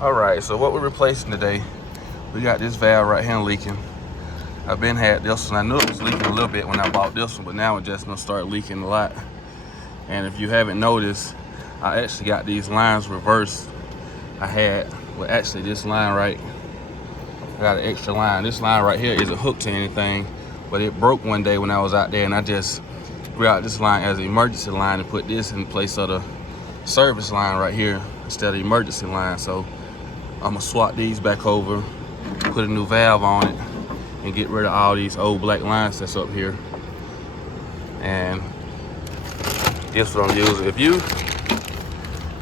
All right, so what we're replacing today, we got this valve right here leaking. I've been had this one. I knew it was leaking a little bit when I bought this one, but now it's just gonna start leaking a lot. And if you haven't noticed, I actually got these lines reversed. Actually this line right, I got an extra line. This line right here isn't hooked to anything, but it broke one day when I was out there, and I just grabbed this line as an emergency line and put this in place of the service line right here instead of the emergency line. So I'm gonna swap these back over, put a new valve on it, and get rid of all these old black lines that's up here. And guess what I'm using. If you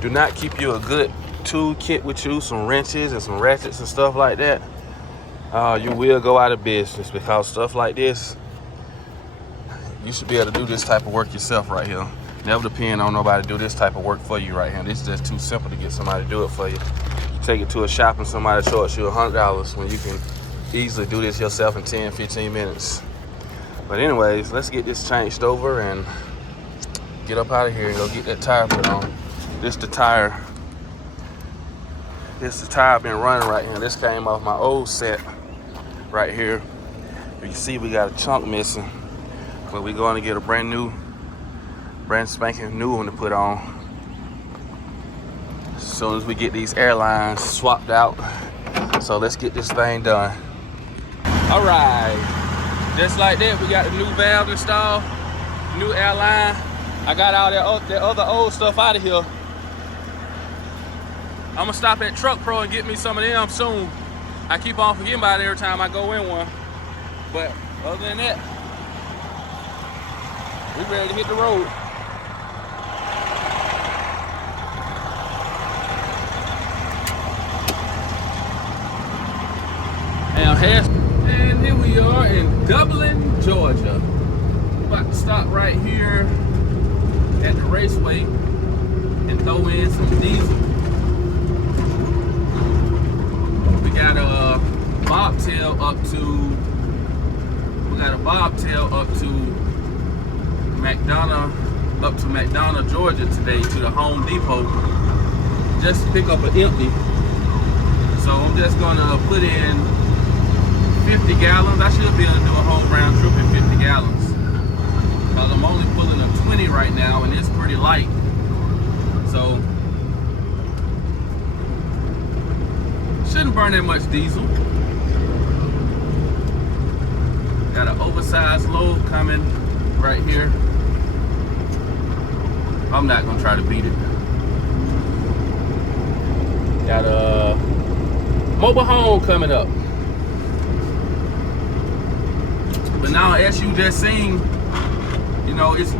do not keep you a good tool kit with you, some wrenches and some ratchets and stuff like that, you will go out of business, because stuff like this, you should be able to do this type of work yourself right here. Never depend on nobody to do this type of work for you right here. This is just too simple to get somebody to do it for you. You take it to a shop and somebody charges you $100 when you can easily do this yourself in 10-15 minutes. But anyways, let's get this changed over and get up out of here and go get that tire put on. This the tire I've been running right here. This came off my old set right here. You can see we got a chunk missing, but we're going to get a brand spanking new one to put on as soon as we get these airlines swapped out. So let's get this thing done. All right, just like that, we got the new valve installed, new airline. I got all that other old stuff out of here. I'm gonna stop at Truck Pro and get me some of them soon. I keep on forgetting about it every time I go in one. But other than that, we ready to hit the road. And here we are in Dublin, Georgia. We're about to stop right here at the raceway and throw in some diesel. We got a bobtail up to McDonough, Georgia today, to the Home Depot, just to pick up an empty. So I'm just gonna put in 50 gallons. I should be able to do a whole round trip in 50 gallons. Because I'm only pulling a 20 right now, and it's pretty light. So shouldn't burn that much diesel. Got an oversized load coming right here. I'm not gonna try to beat it. Got a mobile home coming up. But now, as you just seen, you know, it's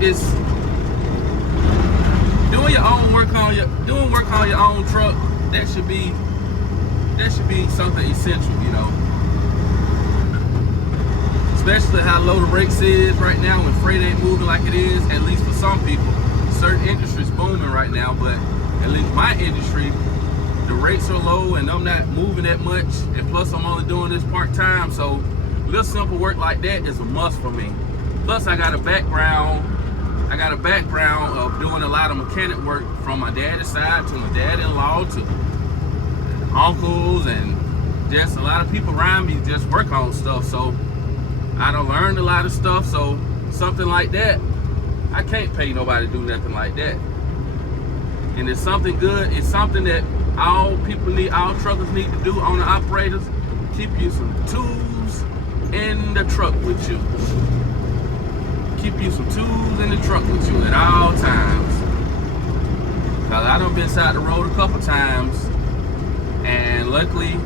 doing your own work on your own truck. That should be something essential, you know. Especially how low the brakes is right now when freight ain't moving like it is, at least for some people. Certain industries booming right now, but at least my industry, the rates are low and I'm not moving that much, and plus I'm only doing this part-time, so little simple work like that is a must for me. Plus I got a background of doing a lot of mechanic work from my dad's side to my dad-in-law to uncles, and just a lot of people around me just work on stuff. So I done learned a lot of stuff. So something like that, I can't pay nobody to do nothing like that. And it's something good. It's something that all truckers need to do, owner operators. Keep you some tools in the truck with you. Keep you some tools in the truck with you at all times. Cause I done been side the road a couple times, and luckily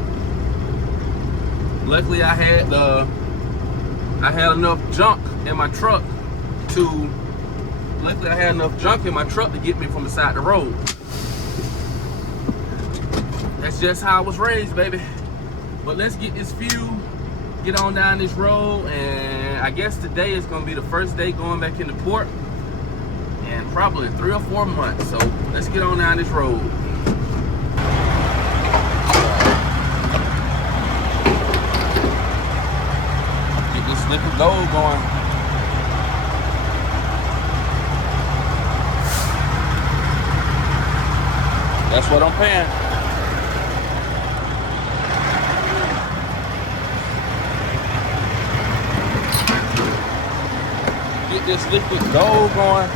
I had enough junk in my truck to get me from the side of the road. That's just how I was raised, baby. But let's get this fuel, get on down this road, and I guess today is gonna be the first day going back into port, and probably 3 or 4 months. So let's get on down this road. Get this liquid gold going. That's what I'm paying. get this liquid gold going.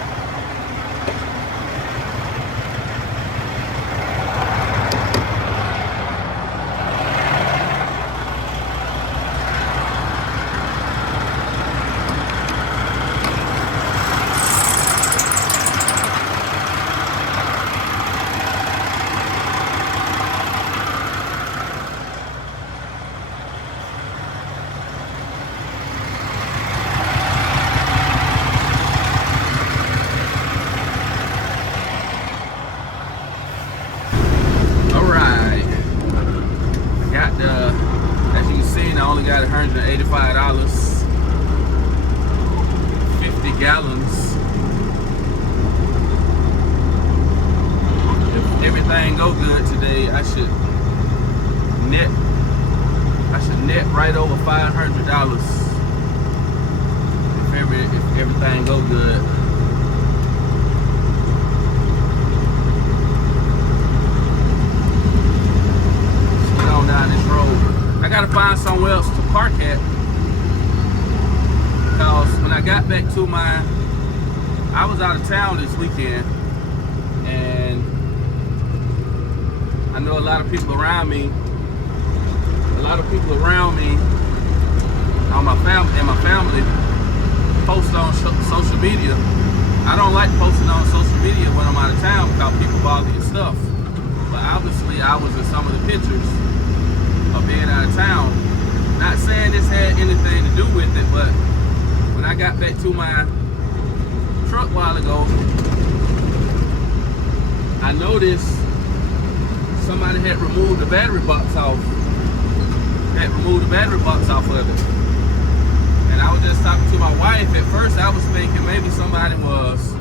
I only got $185, 50 gallons. If everything go good today, I should net right over $500 if everything go good. Let's get on down this road. I gotta find somewhere else to park at, because when I got back to I was out of town this weekend, and I know a lot of people around me, on my family post on social media. I don't like posting on social media when I'm out of town because people bother your stuff, but obviously I was in some of the pictures of being out of town. Not saying this had anything to do with it, but when I got back to my truck a while ago, I noticed somebody had removed the battery box off. Of it. And I was just talking to my wife. At first I was thinking maybe somebody was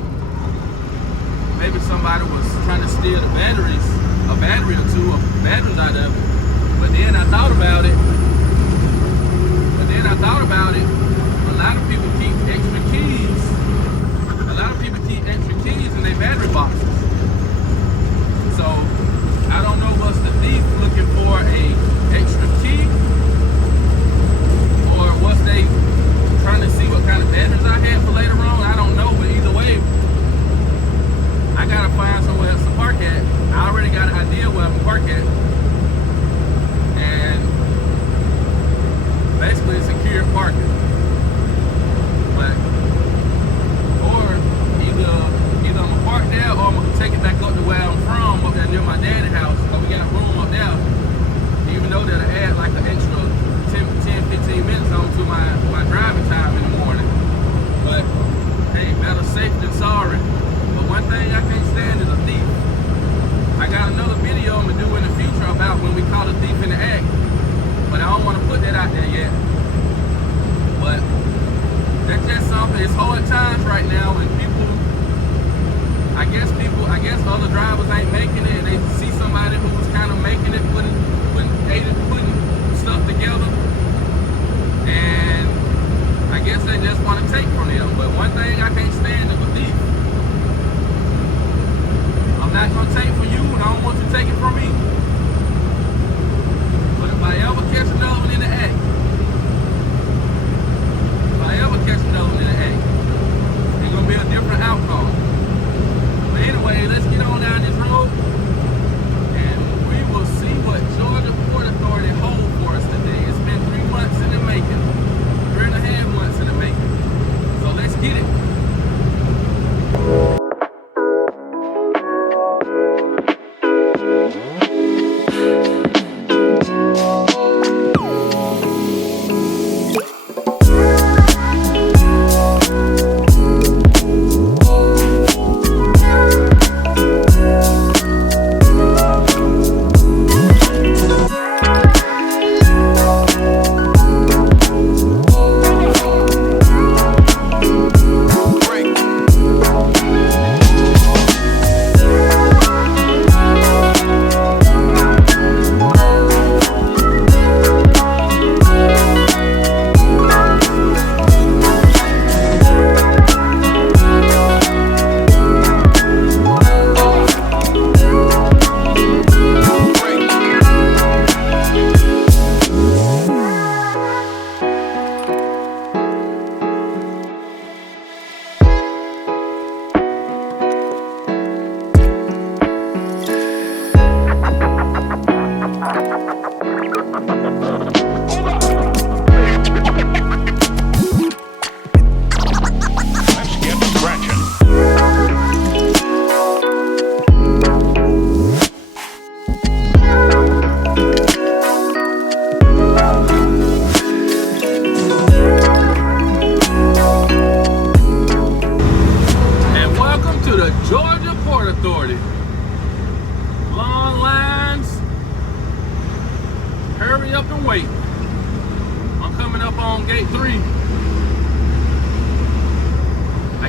trying to steal the batteries, a battery or two of batteries out of it. But then I thought about it. A lot of people keep extra keys. In their battery boxes. So I don't know, what's the thief looking for, a extra key, or was they trying to see what kind of batteries I had for later on? I don't know, but either way, I gotta find somewhere else to park at. I already got an idea where I'm gonna park at. Basically secure parking, or either I'm gonna park there, or I'm gonna take it back up to where I'm from, up there near my daddy's house, because we got a room up there. Even though that'll add like an extra 10-15 minutes onto my driving time in the morning. But hey, better safe than sorry. But one thing I can't stand is a thief. I got another video I'm gonna do in the future about when we caught a thief in the act. But I don't want to put that out there yet. But that's just something. It's hard times right now, and I guess other drivers ain't making it, and they see somebody who's kind of making it, putting stuff together, and I guess they just want to take from them. But one thing I can't stand is a thief. I'm not gonna take from you, and I don't want you to take it from me. But if I ever catch another one in the act, it's gonna be a different outcome. But anyway, let's get on down this road, and we will see what Georgia Port Authority holds for us today. It's been 3 months in the making, 3.5 months in the making. So let's get it.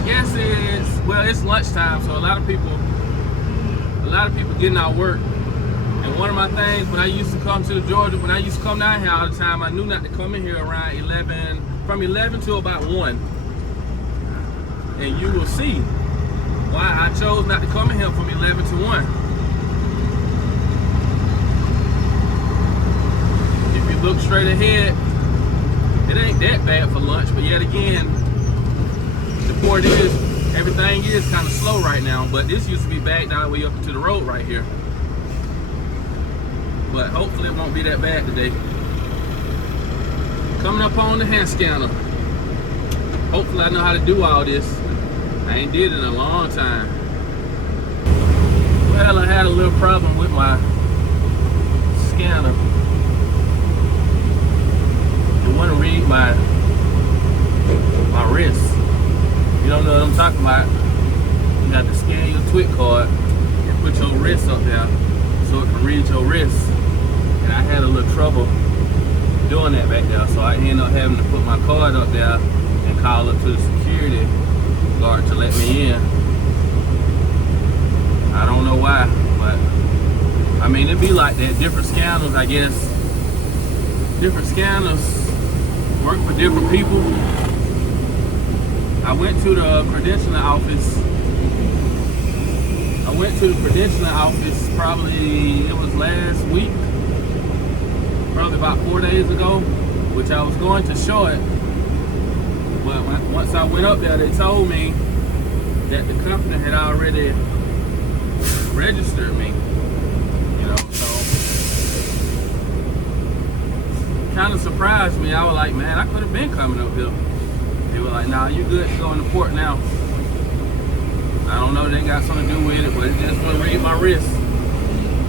guess it's lunchtime, so a lot of people getting out of work. And one of my things when I used to come to Georgia, when I used to come down here all the time, I knew not to come in here around 11, from 11 to about 1. And you will see why I chose not to come in here from 11 to 1. If you look straight ahead, it ain't that bad for lunch, but yet again, the port is, everything is kind of slow right now, but this used to be backed all the way up to the road right here. But hopefully it won't be that bad today. Coming up on the hand scanner. Hopefully I know how to do all this. I ain't did it in a long time. Well, I had a little problem with my scanner. It wouldn't read my wrist. You don't know what I'm talking about. You got to scan your TWIC card and put your wrist up there so it can read your wrist. And I had a little trouble doing that back there, so I ended up having to put my card up there and call up to the security guard to let me in. I don't know why, but I mean, it be like that. Different scanners, I guess. Different scanners work for different people. I went to the credentialing office. Probably, it was last week, probably about 4 days ago, which I was going to show it. But once I went up there, they told me that the company had already registered me. You know, so kind of surprised me. I was like, man, I could have been coming up here. They were like, nah, you good to go in the port now. I don't know, they got something to do with it, but it just wouldn't read my wrist.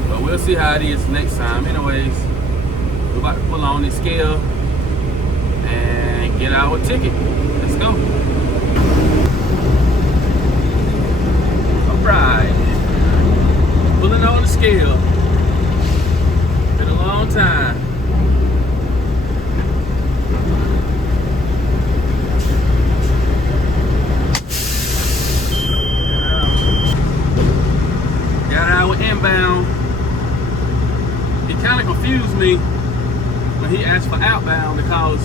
But we'll see how it is next time. Anyways, we're about to pull on the scale and get our ticket. Let's go. Alright. Pulling on the scale. Been a long time. Inbound. He kind of confused me when he asked for outbound because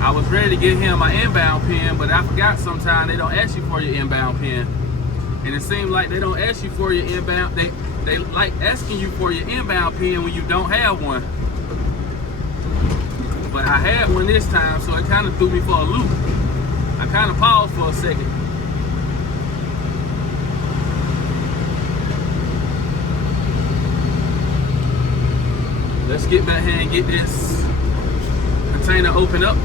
I was ready to get him my inbound pin, but I forgot sometimes they don't ask you for your inbound pin. And it seems like they don't ask you for your inbound. They like asking you for your inbound pin when you don't have one. But I had one this time, so it kind of threw me for a loop. I kind of paused for a second. Let's get back here and get this container open up.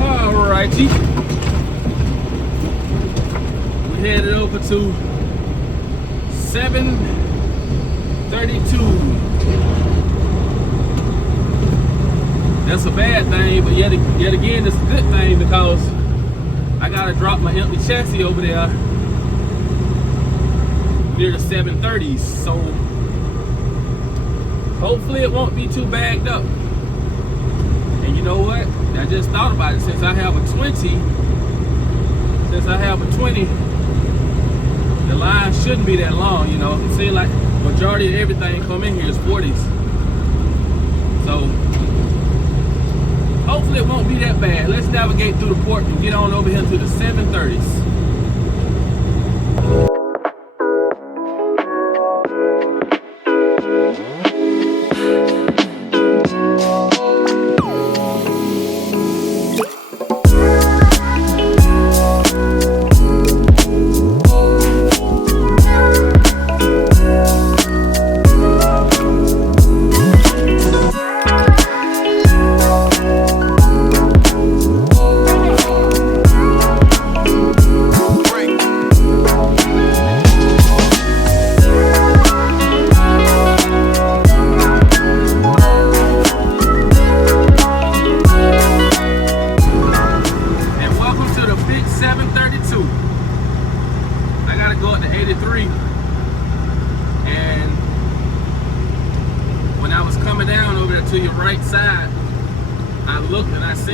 Alrighty. We headed over to 732. That's a bad thing, but yet again, it's a good thing because I gotta drop my empty chassis over there near the 730s. So hopefully it won't be too bagged up. And you know what? I just thought about it. Since I have a 20, the line shouldn't be that long. You know, it seems like majority of everything come in here is 40s. So hopefully it won't be that bad. Let's navigate through the port and get on over here to the 730s.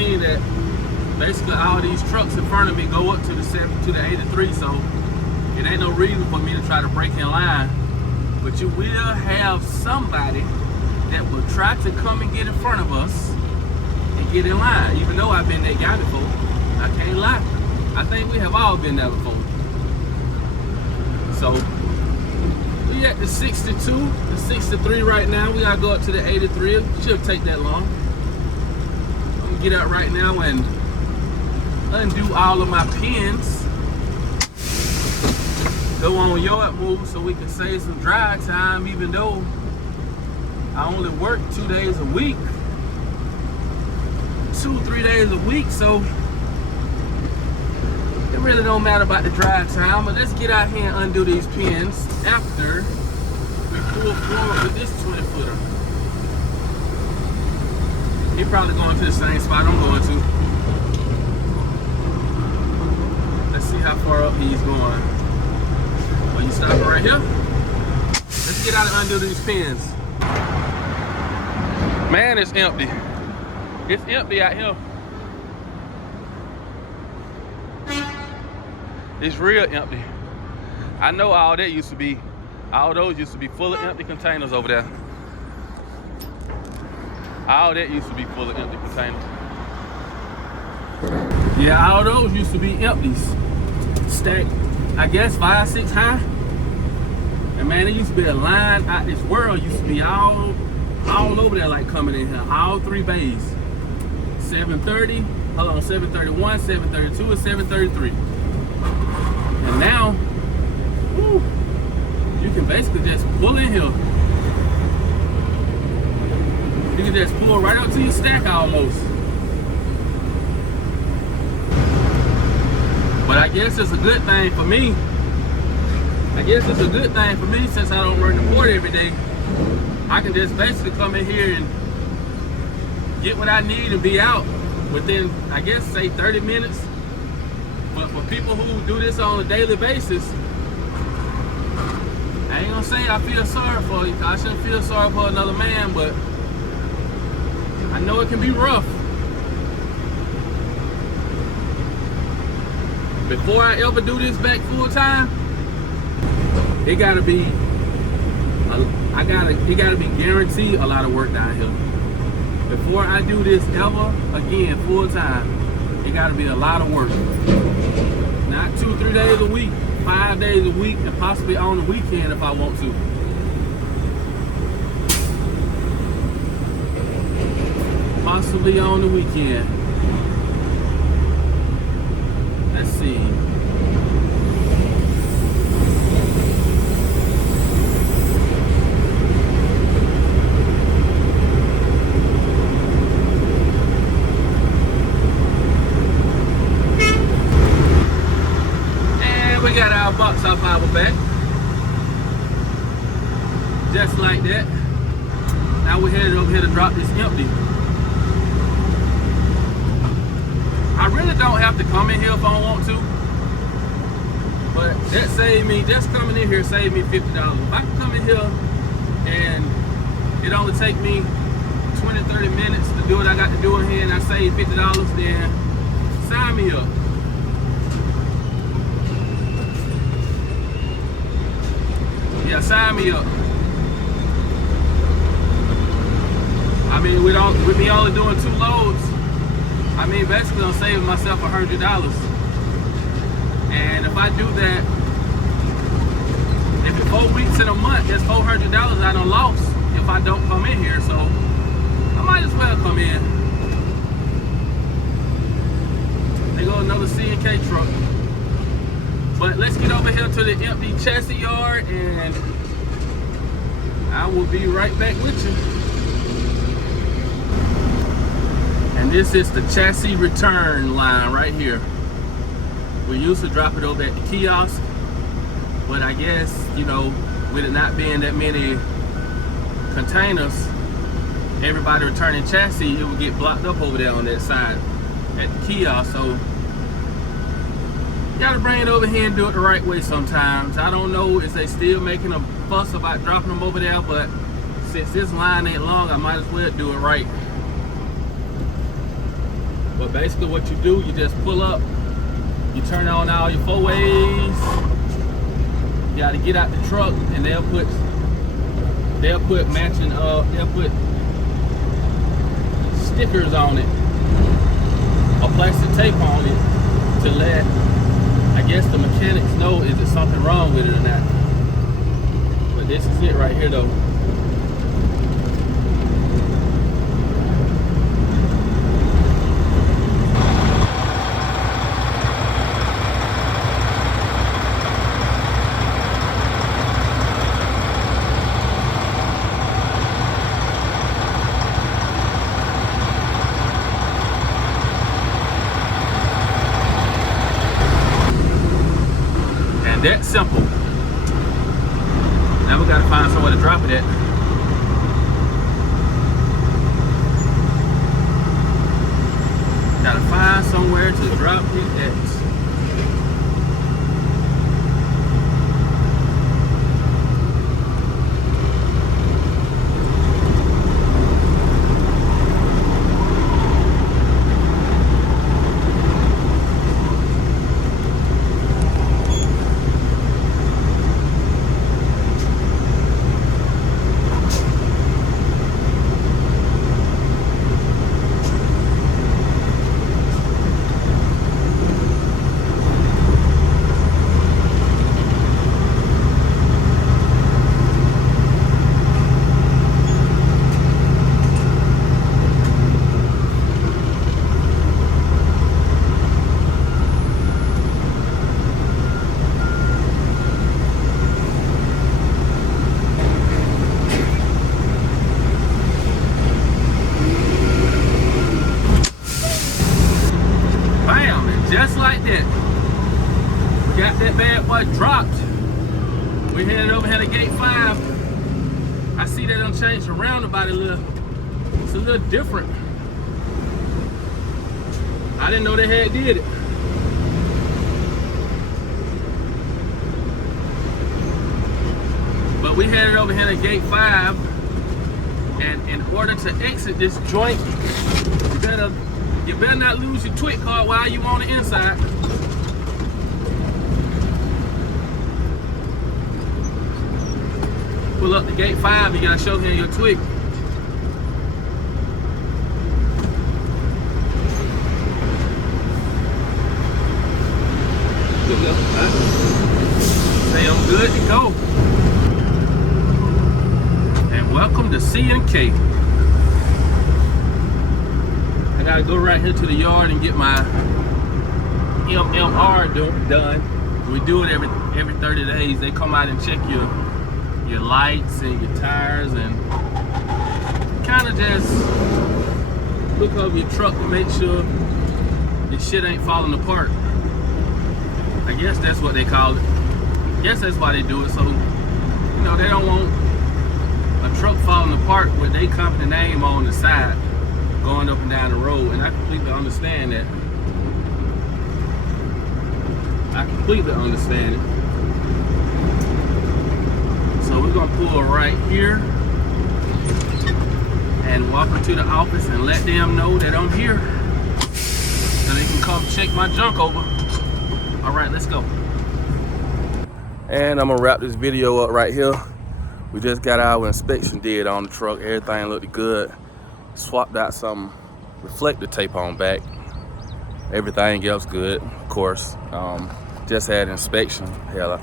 seen that basically all these trucks in front of me go up to the 83, so it ain't no reason for me to try to break in line. But you will have somebody that will try to come and get in front of us and get in line. Even though I've been that guy before, I can't lie. I think we have all been there before. So we at the 62, the 63 right now. We gotta go up to the 83. It shouldn't take that long. I'm gonna get out right now and undo all of my pins. Go on yard move so we can save some drive time, even though I only work 2 days a week. 2-3 days a week, so it really don't matter about the drive time. But let's get out here and undo these pins after we pull forward with this 20-footer. He's probably going to the same spot I'm going to. Let's see how far up he's going. Well, you stop it right here. Let's get out and undo these pins. Man, it's empty. It's empty out here. It's real empty. I know all those used to be full of empty containers over there. All that used to be full of empty containers. Yeah, all those used to be empties. Stacked, I guess 5-6 high. And man, it used to be a line out this world. Used to be all over there, like coming in here. All 3 bays. 730, hold on, 731, 732, and 733. And now, whew, you can basically just pull in here. You can just pull right up to your stack almost. But I guess it's a good thing for me. Since I don't run the port every day. I can just basically come in here and get what I need and be out within, I guess, say 30 minutes. But for people who do this on a daily basis, I ain't gonna say I feel sorry for you. I shouldn't feel sorry for another man, but I know it can be rough. Before I ever do this back full time, it gotta be guaranteed a lot of work down here. Before I do this ever again full time, it gotta be a lot of work. Not 2-3 days a week, 5 days a week, and possibly on the weekend if I want to. Possibly on the weekend. Let's see. We got our box off our back. Just like that. Now we're headed over here to drop this empty. I really don't have to come in here if I don't want to. But that saved me, just coming in here saved me $50. If I can come in here and it only take me 20-30 minutes to do what I got to do in here and I save $50, then sign me up. Yeah, sign me up. I mean, with me only doing 2 loads, I mean, basically I'm saving myself $100. And if I do that, if it's 4 weeks in a month, that's $400 I done lost if I don't come in here. So I might as well come in. There go another C&K truck. But let's get over here to the empty chassis yard and I will be right back with you. And this is the chassis return line right here. We used to drop it over at the kiosk, but I guess, you know, with it not being that many containers, everybody returning chassis, it would get blocked up over there on that side at the kiosk. So you gotta bring it over here and do it the right way sometimes. I don't know if they still making a fuss about dropping them over there, but since this line ain't long, I might as well do it right. But basically what you do, you just pull up, you turn on all your 4-ways, you gotta get out the truck, and they'll put matching, they'll put stickers on it, or plastic tape on it, to let, I guess, the mechanics know is there something wrong with it or not. But this is it right here though. That simple. Now we gotta find somewhere to drop it at. Gotta find somewhere to drop it at. Just like that. Got that bad boy dropped. We headed over here to gate 5. I see they done changed the roundabout a little. It's a little different. I didn't know they had did it. But we headed over here to gate 5. And in order to exit this joint, you better not lose your twit card while you on the inside. Pull up to gate 5, you gotta show him your twig. Good enough, right? Say I'm good to go. And welcome to C&K. I gotta go right here to the yard and get my MMR done. We do it every 30 days. They come out and check your lights and your tires and kind of just look over your truck to make sure your shit ain't falling apart. I guess that's what they call it. I guess that's why they do it. So, you know, they don't want a truck falling apart with their company name on the side going up and down the road, and I completely understand that. I completely understand it. So we're gonna pull right here and walk into the office and let them know that I'm here so they can come check my junk over. All right, let's go. And I'm gonna wrap this video up right here. We just got our inspection did on the truck. Everything looked good. Swapped out some reflector tape on back. Everything else good, of course. Just had inspection. Hell,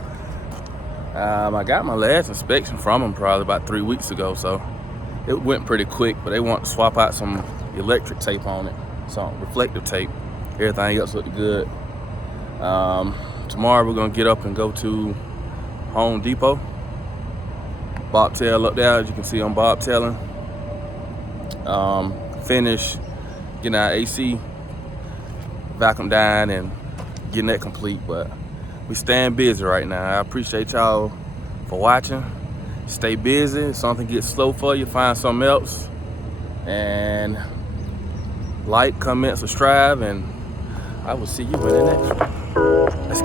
I got my last inspection from them probably about 3 weeks ago, so it went pretty quick. But they want to swap out some electric tape on it, some reflective tape. Everything else looked good. Tomorrow we're gonna get up and go to Home Depot. Bobtail up there, as you can see I'm bobtailing. Finish getting our AC vacuum down and getting that complete, but we staying busy right now. I appreciate y'all for watching. Stay busy. If something gets slow for you, find something else. And like, comment, subscribe, and I will see you in the next one. Let's go.